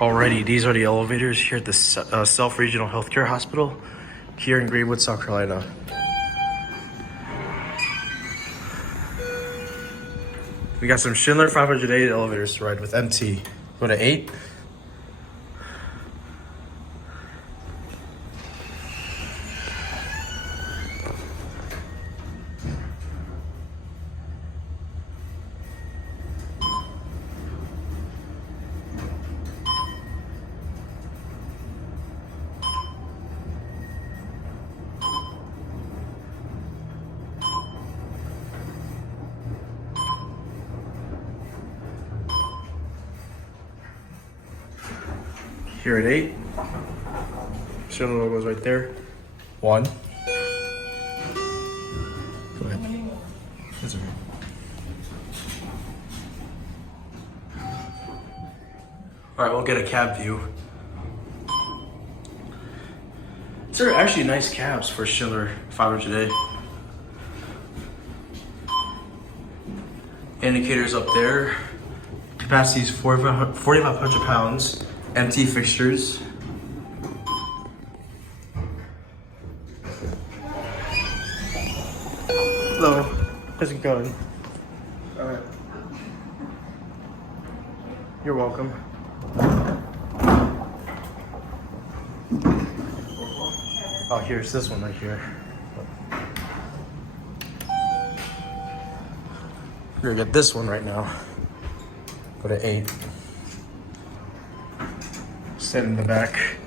Alrighty, these are the elevators here at the Self Regional Healthcare Hospital here in Greenwood, South Carolina. We got some Schindler 508 elevators to ride with MT. Go to 8. Here at 8. Schindler logo's right there. 1. Go ahead. That's okay. Alright, we'll get a cab view. These are actually nice cabs for Schindler 500 today. Indicators up there. Capacity is 4,500 pounds. Empty fixtures. Hello. How's it going? Alright. You're welcome. Oh, here's this one right here. We're gonna get this one right now. Go to 8. Sit in the back.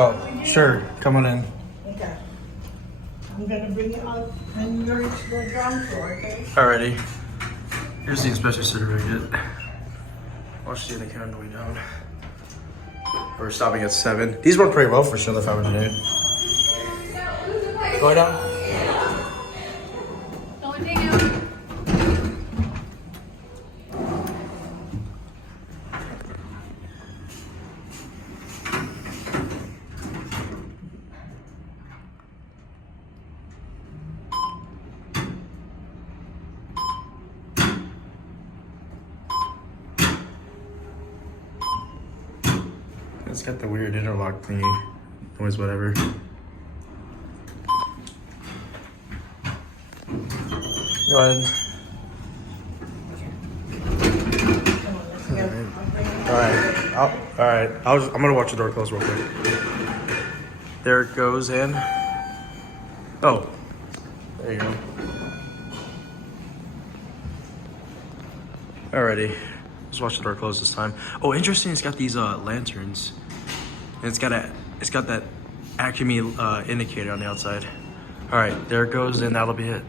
Oh, sure. Come on in. Okay. I'm gonna bring you out and you're the ground floor, okay? Alrighty. Here's the inspection certificate. Watch the indicator on the way down. We're stopping at 7. These work pretty well for Schindler 500 today. Go down. It's got the weird interlock thingy. Noise, whatever. Go ahead. Alright. I'm gonna watch the door close real quick. There it goes in. Oh. There you go. Alrighty. Let's watch the door close this time. Oh, interesting, it's got these lanterns. And it's got that ACME indicator on the outside. Alright, there it goes, and that'll be it.